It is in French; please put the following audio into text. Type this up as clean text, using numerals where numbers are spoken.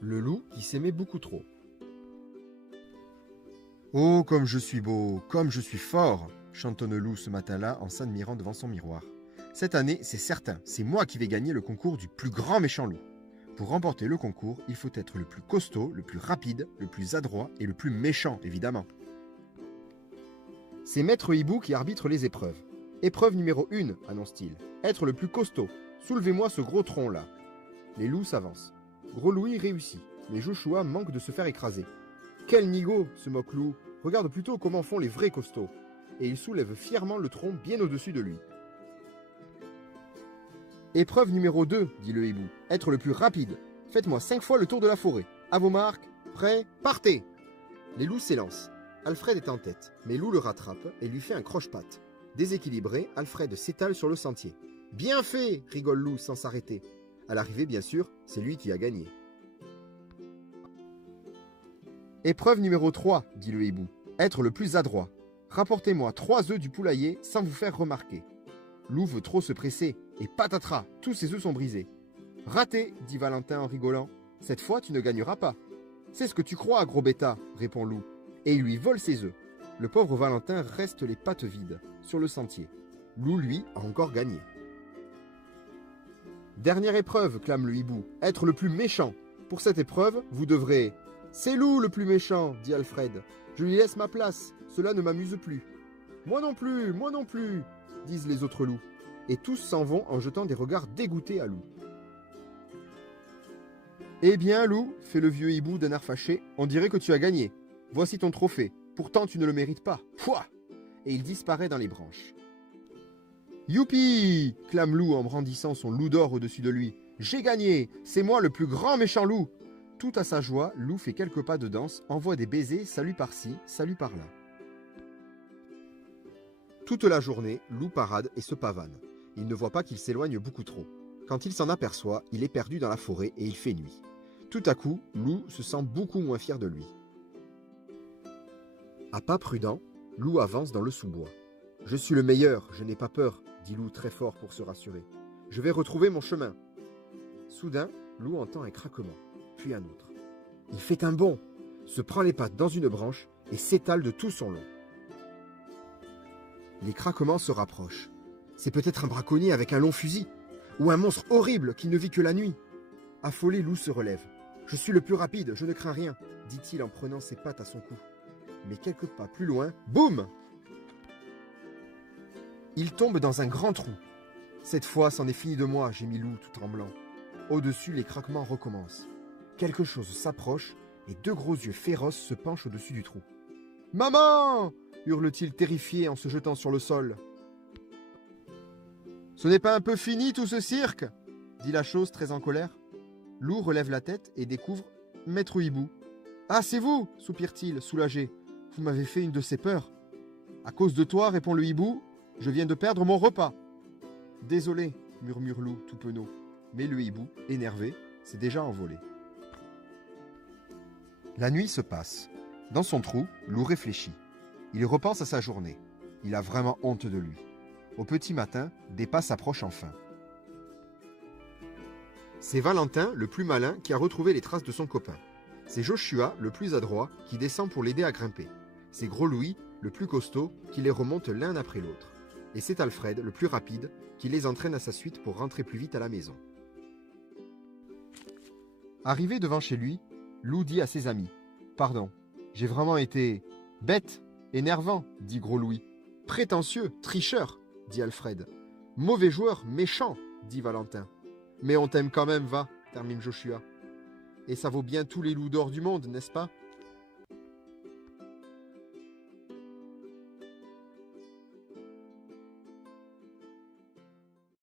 Le loup qui s'aimait beaucoup trop. Oh, comme je suis beau, comme je suis fort, chantonne le loup ce matin-là en s'admirant devant son miroir. Cette année, c'est certain, c'est moi qui vais gagner le concours du plus grand méchant loup. Pour remporter le concours, il faut être le plus costaud, le plus rapide, le plus adroit et le plus méchant, évidemment. C'est Maître Hibou qui arbitre les épreuves. Épreuve numéro 1, annonce-t-il. Être le plus costaud. Soulevez-moi ce gros tronc-là. Les loups s'avancent. Gros Louis réussit, mais Joshua manque de se faire écraser. Quel nigaud, se moque Loup. Regarde plutôt comment font les vrais costauds. Et il soulève fièrement le tronc bien au-dessus de lui. Épreuve numéro 2, dit le hibou. Être le plus rapide. Faites-moi 5 fois le tour de la forêt. À vos marques, prêts, partez. Les loups s'élancent. Alfred est en tête, mais Loup le rattrape et lui fait un croche-patte. Déséquilibré, Alfred s'étale sur le sentier. Bien fait, rigole Loup sans s'arrêter. À l'arrivée, bien sûr, c'est lui qui a gagné. Épreuve numéro 3, dit le hibou. Être le plus adroit. Rapportez-moi 3 œufs du poulailler sans vous faire remarquer. Loup veut trop se presser, et patatras, tous ses œufs sont brisés. Raté, dit Valentin en rigolant. Cette fois, tu ne gagneras pas. C'est ce que tu crois, gros bêta, répond Loup. Et il lui vole ses œufs. Le pauvre Valentin reste les pattes vides, sur le sentier. Loup, lui, a encore gagné. Dernière épreuve, clame le hibou, être le plus méchant. Pour cette épreuve, vous devrez... C'est Loup le plus méchant, dit Alfred. Je lui laisse ma place, cela ne m'amuse plus. Moi non plus, disent les autres loups. Et tous s'en vont en jetant des regards dégoûtés à Loup. Eh bien, Loup, fait le vieux hibou d'un air fâché, on dirait que tu as gagné. Voici ton trophée. Pourtant, tu ne le mérites pas. Pouah ! Et il disparaît dans les branches. Youpi ! Clame Loup en brandissant son loup d'or au-dessus de lui. J'ai gagné! C'est moi le plus grand méchant loup! Tout à sa joie, Loup fait quelques pas de danse, envoie des baisers, salut par-ci, salut par-là. Toute la journée, Loup parade et se pavane. Il ne voit pas qu'il s'éloigne beaucoup trop. Quand il s'en aperçoit, il est perdu dans la forêt et il fait nuit. Tout à coup, Loup se sent beaucoup moins fier de lui. À pas prudent, Loup avance dans le sous-bois. « Je suis le meilleur, je n'ai pas peur », dit Loup très fort pour se rassurer. « Je vais retrouver mon chemin. » Soudain, Loup entend un craquement, puis un autre. Il fait un bond, se prend les pattes dans une branche et s'étale de tout son long. Les craquements se rapprochent. C'est peut-être un braconnier avec un long fusil, ou un monstre horrible qui ne vit que la nuit. Affolé, Loup se relève. « Je suis le plus rapide, je ne crains rien », dit-il en prenant ses pattes à son cou. Mais quelques pas plus loin, boum! Il tombe dans un grand trou. Cette fois, c'en est fini de moi, gémit Loup tout tremblant. Au-dessus, les craquements recommencent. Quelque chose s'approche et 2 gros yeux féroces se penchent au-dessus du trou. « Maman !» hurle-t-il terrifié en se jetant sur le sol. « Ce n'est pas un peu fini tout ce cirque ?» dit la chose très en colère. Loup relève la tête et découvre Maître Hibou. « Ah, c'est vous !» soupire-t-il, soulagé. « Vous m'avez fait une de ces peurs. »« À cause de toi, répond le hibou, je viens de perdre mon repas. »« Désolé, murmure Loup tout penaud. Mais le hibou, énervé, s'est déjà envolé. La nuit se passe. Dans son trou, Loup réfléchit. Il repense à sa journée. Il a vraiment honte de lui. Au petit matin, des pas s'approchent enfin. C'est Valentin, le plus malin, qui a retrouvé les traces de son copain. C'est Joshua, le plus adroit, qui descend pour l'aider à grimper. C'est Gros Louis, le plus costaud, qui les remonte l'un après l'autre. Et c'est Alfred, le plus rapide, qui les entraîne à sa suite pour rentrer plus vite à la maison. Arrivé devant chez lui, Loup dit à ses amis « Pardon, j'ai vraiment été bête, énervant, dit Gros Louis. Prétentieux, tricheur, dit Alfred. Mauvais joueur, méchant, dit Valentin. Mais on t'aime quand même, va, termine Joshua. Et ça vaut bien tous les loups d'or du monde, n'est-ce pas ?